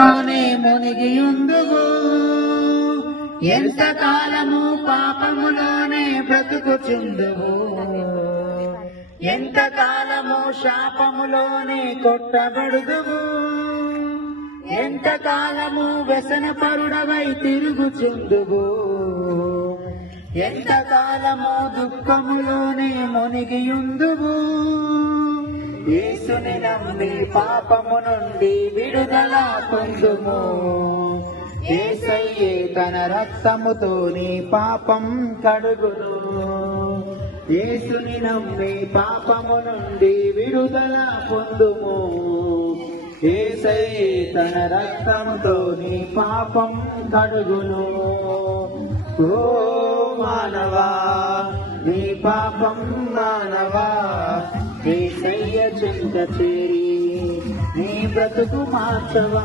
పాపములోనే మునిగియుందువు ఎంతకాలము పాపములోనే బ్రతుకుచుందువు ఎంతకాలము శాపములోనే కొట్టబడుదువు ఎంతకాలము వ్యసనపరుడవై తిరుగుచుందువు ఎంతకాలము దుఃఖములోనే మునిగియుందువు యేసుని నమ్మి పాపము నుండి విడుదల పొందుము యేసయ్యే తన రక్తముతో నీ పాపం కడుగును యేసుని నమ్మి పాపము నుండి విడుదల పొందుము యేసయ్యే తన రక్తముతో నీ పాపం కడుగును ఓ మానవా నీ పాపం మానవా యేసయ్య చెంత చేరి నీ బ్రతుకు మార్చవా